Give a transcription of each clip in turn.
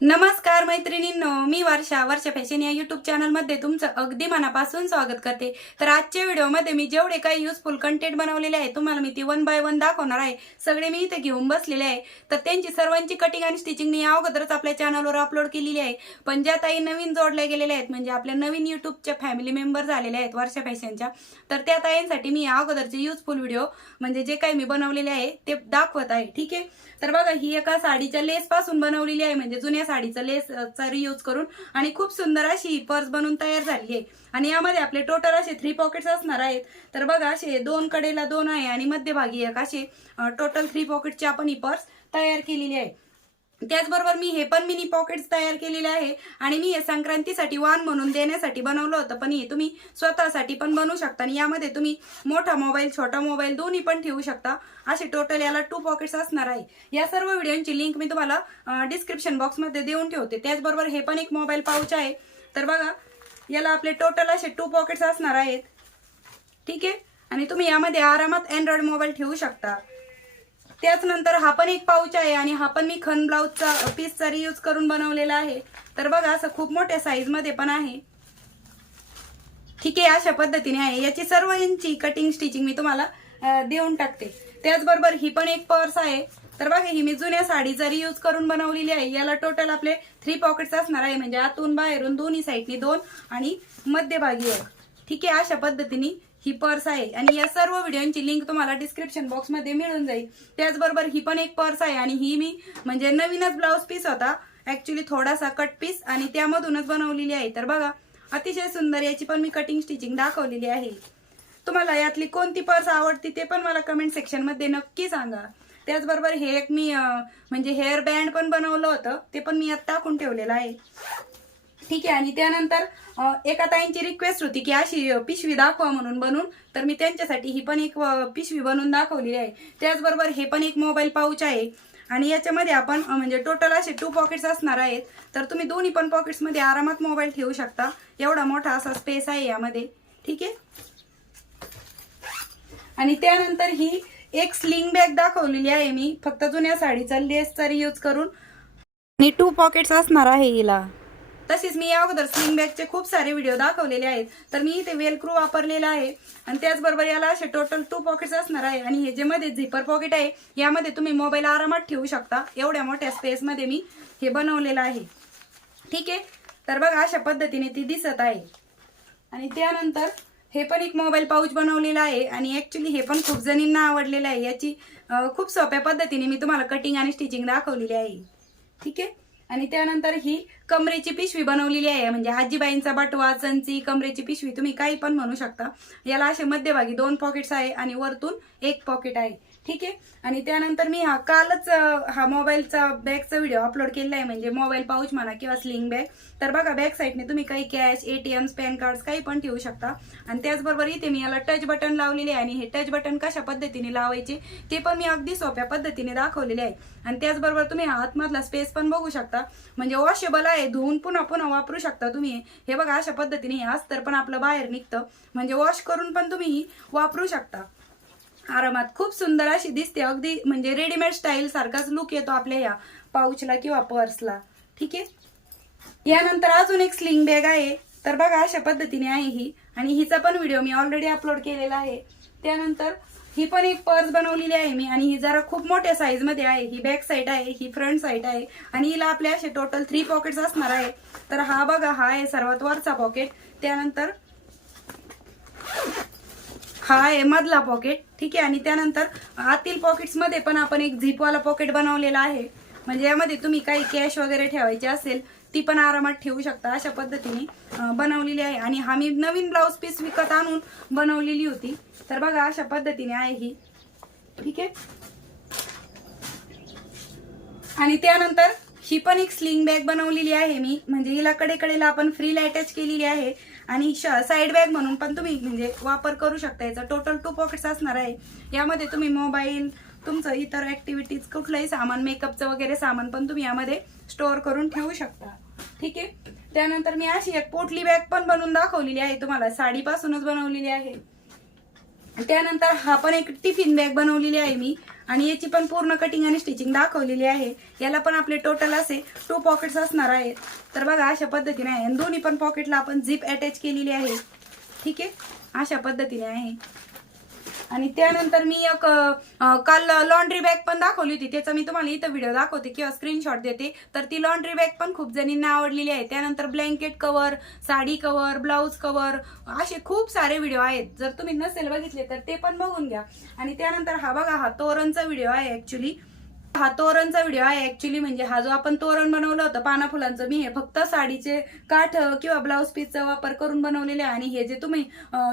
नमस्कार मैत्रिणींनो मी वर्षा. वर्षा फॅशन या युट्यूब चॅनलमध्ये तुमचं अगदी मनापासून स्वागत करते. तर आजच्या व्हिडिओमध्ये मी जेवढे काही युजफुल कंटेंट बनवलेले आहे तुम्हाला मी ती वन बाय वन दाखवणार आहे. सगळे मी इथे घेऊन बसलेले आहे. तर त्यांची सर्वांची कटिंग आणि स्टिचिंग मी या अगोदरच आपल्या चॅनलवर अपलोड केलेली आहे. पण ज्या ताई नवीन जोडल्या गेलेल्या आहेत म्हणजे आपल्या नवीन युट्यूबच्या फॅमिली मेंबर झालेल्या आहेत वर्षा फॅशनच्या तर त्या ताईंसाठी मी या अगोदरचे युजफुल व्हिडिओ म्हणजे जे काही मी बनवलेले आहे ते दाखवत आहे. ठीक आहे? तर बघा ही एका साडीच्या लेसपासून बनवलेली आहे म्हणजे जुन्या साडीचं लेस रियूज करून आणि खूप सुंदर अशी पर्स बनवून तयार झाली आहे. आणि यामध्ये आपले टोटल असे थ्री पॉकेट्स असणार आहेत. तर बघा असे दोन कडेला दोन आहे आणि मध्यभागी एक असे टोटल थ्री पॉकेटची आपण ही पर्स तयार केलेली आहे. त्याचबरोबर मी हे पण मिनी पॉकेट्स तयार केलेले आहे. आणि मी हे संक्रांतीसाठी वाण म्हणून देण्यासाठी बनवलं होतं. पण हे तुम्ही स्वतःसाठी पण बनवू शकता. आणि यामध्ये तुम्ही मोठा मोबाईल छोटा मोबाईल दोन्ही पण ठेवू शकता. असे टोटल याला टू पॉकेट्स असणार आहे. या सर्व व्हिडिओची लिंक मी तुम्हाला डिस्क्रिप्शन बॉक्समध्ये देऊन ठेवते. त्याचबरोबर हे पण एक मोबाईल पाऊच आहे. तर बघा याला आपले टोटल असे टू पॉकेट्स असणार आहेत. ठीक आहे? आणि तुम्ही यामध्ये आरामात अँड्रॉइड मोबाईल ठेवू शकता. त्याच नंतर हा पण एक पाऊच आहे आणि हा पण मी खन ब्लाऊजचा पीसचा रियूज करून बनवलेला आहे. तर बघा असं खूप मोठ्या साईजमध्ये पण आहे. ठीक आहे अशा पद्धतीने आहे. याची सर्व यांची कटिंग स्टिचिंग मी तुम्हाला देऊन टाकते. त्याचबरोबर ही पण एक पर्स आहे. तर बघा ही मी जुन्या साडीचा रियूज करून बनवलेली आहे याला टोटल आपले थ्री पॉकेट्स असणार आहे. म्हणजे आतून बाहेरून दोन्ही साईडनी दोन आणि मध्यभागी एक. ठीक आहे अशा पद्धतीने ही पर्स आहे. आणि या सर्व व्हिडिओची लिंक तुम्हाला डिस्क्रिप्शन बॉक्समध्ये मिळून जाईल. त्याचबरोबर ही पण एक पर्स आहे आणि ही मी म्हणजे नवीनच ब्लाऊज पीस होता. ऍक्च्युली थोडासा कट पीस आणि त्यामधूनच बनवलेली आहे. तर बघा अतिशय सुंदर याची पण मी कटिंग स्टिचिंग दाखवलेली आहे. तुम्हाला यातली कोणती पर्स आवडती ते पण मला कमेंट सेक्शनमध्ये नक्की सांगा. त्याचबरोबर हे एक मी म्हणजे हेअर बँड पण बनवलं होतं. ते पण मी आत्ता टाकून ठेवलेलं आहे. ठीक आहे आणि त्यानंतर एका ताईंची रिक्वेस्ट होती की अशी पिशवी दाखवा म्हणून बनवून तर मी त्यांच्यासाठी ही पण एक पिशवी बनवून दाखवलेली आहे. त्याचबरोबर हे पण एक मोबाईल पाऊच आहे. आणि याच्यामध्ये आपण म्हणजे टोटल असे टू पॉकेट्स असणार आहेत. तर तुम्ही दोन्ही पण पॉकेट्समध्ये आरामात मोबाईल ठेवू शकता. एवढा मोठा असा स्पेस आहे यामध्ये. ठीक आहे? आणि त्यानंतर ही एक स्लिंग बॅग दाखवलेली आहे मी. फक्त जुन्या साडीचा लेसचा रियूज करून. आणि टू पॉकेट्स असणार आहे हिला. तसेच मी या अगोदर स्लिंग बॅगचे खूप सारे व्हिडिओ दाखवलेले आहेत. तर मी इथे वेलक्रू वापरलेला आहे. आणि त्याचबरोबर याला असे टोटल टू पॉकेट्स असणार आहे. आणि हे जे मध्ये झिपर पॉकेट आहे यामध्ये तुम्ही मोबाईल आरामात ठेवू शकता. एवढ्या मोठ्या स्पेसमध्ये मी हे बनवलेलं आहे. ठीक आहे? तर बघा अशा पद्धतीने ती दिसत आहे. आणि त्यानंतर हे पण एक मोबाईल पाऊच बनवलेला आहे. आणि ऍक्च्युली हे पण खूप जणींना आवडलेलं आहे. याची खूप सोप्या पद्धतीने मी तुम्हाला कटिंग आणि स्टिचिंग दाखवलेली आहे. ठीक आहे? आणि त्यानंतर ही कमरेची पिशवी बनवलेली आहे. म्हणजे आजीबाईंचा बटवा चंची कमरेची पिशवी तुम्ही काही पण म्हणू शकता. याला असे मध्यभागी दोन पॉकेट्स आहे आणि वरतून एक पॉकेट आहे. ठीक आहे? आणि त्यानंतर मी हा कालच हा मोबाईलचा बॅगचा व्हिडिओ अपलोड केलेला आहे. म्हणजे मोबाईल पाऊच म्हणा किंवा स्लिंग बॅग तर बघा बॅक साईडने तुम्ही काही कॅश एटीएम पॅन कार्ड काही पण ठेवू शकता. आणि त्याचबरोबर इथे मी याला टच बटन लावलेले आहे. आणि हे टच बटन कशा पद्धतीने लावायचे ते पण मी अगदी सोप्या पद्धतीने दाखवलेले आहे. आणि त्याचबरोबर तुम्ही हा आतमधला स्पेस पण बघू शकता. म्हणजे वॉशेबल आहे धुवून पुन्हा पुन्हा वापरू शकता तुम्ही. हे बघा अशा पद्धतीने हे अस्तर पण आपलं बाहेर निघतं. म्हणजे वॉश करून पण तुम्ही वापरू शकता. आरामात. खूप सुंदर अशी दिसते. अगदी म्हणजे रेडीमेड स्टाईल सारखाच लुक येतो आपल्या या पाऊचला किंवा पर्सला ठीक आहे? यानंतर अजून एक स्लिंग बॅग आहे. तर बघा अशा पद्धतीने आहे ही. आणि हिचा पण व्हिडिओ मी ऑलरेडी अपलोड केलेला आहे. त्यानंतर ही पण एक पर्स बनवलेली आहे मी आणि ही जरा खूप मोठ्या साईजमध्ये आहे. ही बॅक साईड आहे ही फ्रंट साईड आहे आणि हिला आपले असे टोटल थ्री पॉकेट्स असणार आहे. तर हा बघा हा आहे सर्वात वरचा पॉकेट त्यानंतर हा आहे मधला पॉकेट ठीक आहे? आणि त्यानंतर आतील पॉकेट्समध्ये पण आपण एक झिपवाला पॉकेट बनवलेला आहे. म्हणजे यामध्ये तुम्ही काही कॅश वगैरे ठेवायची असेल ती पण आरामात ठेवू शकता अशा पद्धतीने बनवलेली आहे. आणि हा मी नवीन ब्लाऊज पीस विकत आणून बनवलेली होती. तर बघा अशा पद्धतीने आहे ही. ठीक आहे? आणि त्यानंतर ही पण एक स्लिंग बॅग बनवलेली आहे मी. म्हणजे हिला कडेकडेला आपण फ्रीला अटॅच केलेली आहे. आणि साईड बॅग म्हणून पण तुम्ही म्हणजे वापर करू शकता. याचा टोटल टू पॉकेट्स असणार आहे. यामध्ये तुम्ही मोबाईल तुमचं इतर ऍक्टिव्हिटीज कुठलंही सामान मेकअपचं वगैरे सामान पण तुम्ही यामध्ये स्टोअर करून ठेवू शकता. ठीक आहे? त्यानंतर मी अशी एक पोटली बॅग पण बनवून दाखवलेली आहे. तुम्हाला साडीपासूनच बनवलेली आहे. त्यानंतर हा पण एक टिफिन बॅग बनवलेली आहे मी. आणि याची पण पूर्ण कटिंग आणि स्टिचिंग दाखवलेली आहे. याला पण आपले टोटल असे टू पॉकेट्स असणार आहेत. तर बघा अशा पद्धतीने आहे. आणि दोन्ही पण पॉकेटला आपण झिप अटॅच केलेली आहे. ठीक आहे? अशा पद्धतीने आहे. आणि त्यानंतर मी एक काल लॉन्ड्री बॅग पण दाखवली होती. त्याचा मी तुम्हाला इथं व्हिडिओ दाखवते किंवा स्क्रीनशॉट देते. तर ती लॉन्ड्री बॅग पण खूप जणींना आवडलेली आहे. त्यानंतर blanket cover sari cover blouse cover असे खूप सारे व्हिडिओ आहेत. जर तुम्ही नसेल बघितले तर ते पण बघून घ्या. आणि त्यानंतर हा बघा हा तोरणचा व्हिडिओ आहे ऍक्च्युली हा तोरणचा व्हिडिओ आहे. ऍक्च्युली म्हणजे हा जो आपण तोरण बनवलं होतं पाना फुलांचं मी हे फक्त साडीचे काठ किंवा ब्लाऊज पीसचा वापर करून बनवलेले आहे. आणि हे जे तुम्ही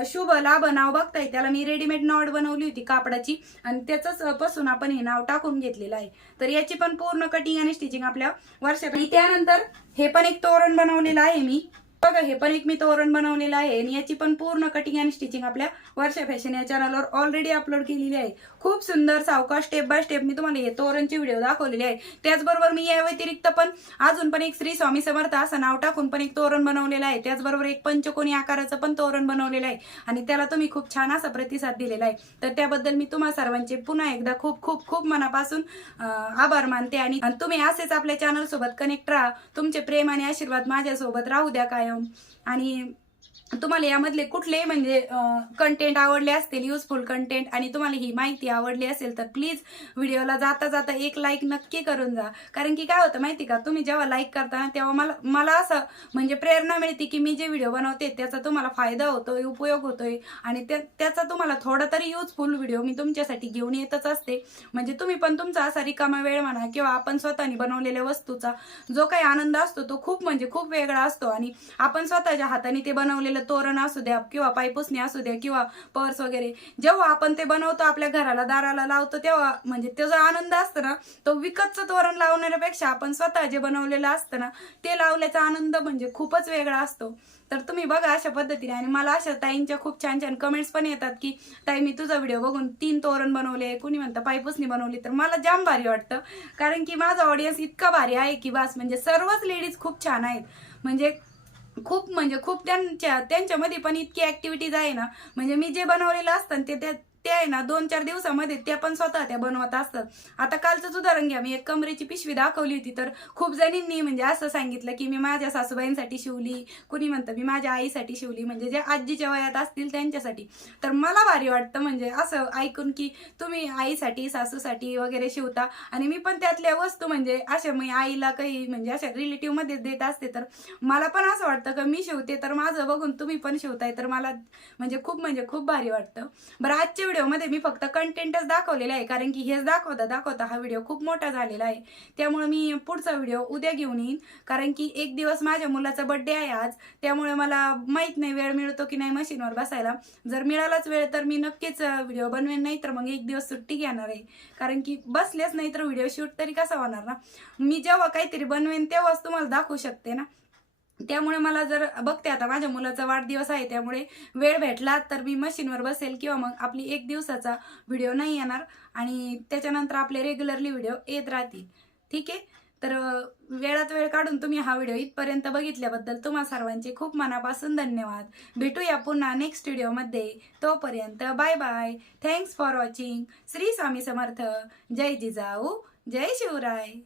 शुभ लाभ नाव बघताय त्याला मी रेडीमेड नॉट बनवली होती कापडाची. आणि त्याच पासून आपण हे नाव टाकून घेतलेलं आहे. तर याची पण पूर्ण कटिंग आणि स्टिचिंग आपल्या वर्षापैकी त्यानंतर हे पण एक तोरण बनवलेलं आहे मी. बघा हे पण एक मी तोरण बनवलेलं आहे. आणि याची पण पूर्ण कटिंग आणि स्टिचिंग आपल्या वर्षा फॅशन या चॅनलवर ऑलरेडी अपलोड केलेली आहे. खूप सुंदर सावकाश स्टेप बाय स्टेप मी तुम्हाला हे तोरणचे व्हिडिओ दाखवलेले आहे. त्याचबरोबर मी या व्यतिरिक्त पण अजून पण एक श्री स्वामी समर्थ असं नाव टाकून पण एक तोरण बनवलेलं आहे. त्याचबरोबर एक पंचकोनी आकाराचं पण तोरण बनवलेलं आहे. आणि त्याला तुम्ही खूप छान असा प्रतिसाद दिलेला आहे. तर त्याबद्दल मी तुम्हा सर्वांचे पुन्हा एकदा खूप खूप खूप मनापासून आभार मानते आणि आणि तुम्ही असेच आपल्या चॅनल सोबत कनेक्ट राहा. तुमचे प्रेम आणि आशीर्वाद माझ्यासोबत राहू द्या कायम. आणि तुम्हाला यामधले कुठलेही म्हणजे कंटेंट आवडले असतील युजफुल कंटेंट आणि तुम्हाला ही माहिती आवडली असेल तर प्लीज व्हिडिओला जाता जाता एक लाईक नक्की करून जा. कारण की काय होतं माहिती का तुम्ही जेव्हा लाईक करता तेव्हा मला मला असं म्हणजे प्रेरणा मिळते की मी जे व्हिडिओ बनवते त्याचा तुम्हाला फायदा होतोय उपयोग होतोय आणि त्या- त्याचा तुम्हाला थोडा तरी युजफुल व्हिडिओ मी तुमच्यासाठी घेऊन येतच असते. म्हणजे तुम्ही पण तुमचा असा रिकामा वेळ म्हणा किंवा आपण स्वतःने बनवलेल्या वस्तूचा जो काही आनंद असतो तो खूप म्हणजे खूप वेगळा असतो. आणि आपण स्वतःच्या हाताने ते बनवलेलं तोरण असू द्या किंवा पायपुसणी असू द्या किंवा पर्स वगैरे जेव्हा आपण ते बनवतो आपल्या घराला दाराला लावतो तेव्हा म्हणजे त्याचा आनंद असतो ना तो विकतचं तोरण लावण्यापेक्षा आपण स्वतः जे बनवलेलं असतं ना ते लावल्याचा आनंद म्हणजे खूपच वेगळा असतो. तर तुम्ही बघा अशा पद्धतीने आणि मला अशा ताईंच्या खूप छान छान कमेंट्स पण येतात की ताई मी तुझा व्हिडिओ बघून तीन तोरण बनवले कुणी म्हणतं पायपुसणी बनवली तर मला जाम भारी वाटतं. कारण की माझा ऑडियन्स इतका भारी आहे की बस म्हणजे सर्वच लेडीज खूप छान आहेत. म्हणजे खूप म्हणजे खूप त्यांच्या त्यांच्यामध्ये पण इतकी ऍक्टिव्हिटीज आहे ना. म्हणजे मी जे बनवलेलं असतं ते त्या ते आहे ना दोन चार दिवसामध्ये त्या पण स्वतः त्या बनवत असतात. आता कालचंच उदाहरण घ्या. मी एक कमरेची पिशवी दाखवली होती तर खूप जणींनी म्हणजे असं सांगितलं की मी माझ्या सासूबाईंसाठी शिवली कुणी म्हणतं मी माझ्या आईसाठी शिवली म्हणजे जे आजीच्या वयात असतील त्यांच्यासाठी. तर मला भारी वाटतं म्हणजे असं ऐकून की तुम्ही आईसाठी सासूसाठी वगैरे शिवता. आणि मी पण त्यातल्या वस्तू म्हणजे अशा मी आईला काही म्हणजे अशा रिलेटिव्हमध्ये देत असते तर मला पण असं वाटतं का मी शिवते तर माझं बघून तुम्ही पण शिवताय तर मला म्हणजे खूप म्हणजे खूप भारी वाटतं. बरं आजच्या व्हिडिओमध्ये मी फक्त कंटेंटच दाखवलेला आहे. कारण की हेच दाखवता दाखवता हा व्हिडिओ खूप मोठा झालेला आहे. त्यामुळे मी पुढचा व्हिडिओ उद्या घेऊन येईन. कारण की एक दिवस माझ्या मुलाचा बड्डे आहे आज. त्यामुळे मला माहीत नाही वेळ मिळतो की नाही मशीनवर बसायला. जर मिळालाच वेळ तर मी नक्कीच व्हिडिओ बनवेन. नाही तर मग एक दिवस सुट्टी घेणार आहे. कारण की बसलेच नाही तर व्हिडिओ शूट तरी कसा होणार ना? मी जेव्हा काहीतरी बनवेन तेव्हाच तुम्हाला दाखवू शकते ना? त्यामुळे मला जर बघते आता माझ्या मुलाचा वाढदिवस आहे त्यामुळे वेळ भेटला तर मी मशीनवर बसेल किंवा मग आपली एक दिवसाचा व्हिडिओ नाही येणार आणि त्याच्यानंतर आपले रेग्युलरली व्हिडिओ येत राहतील. ठीक आहे? तर वेळात वेळ काढून तुम्ही हा व्हिडिओ इथपर्यंत बघितल्याबद्दल तुम्हा सर्वांचे खूप मनापासून धन्यवाद. भेटूया पुन्हा नेक्स्ट व्हिडिओमध्ये तोपर्यंत bye bye thanks for watching Shri Swami Samarth. जय जिजाऊ. जय शिवराय.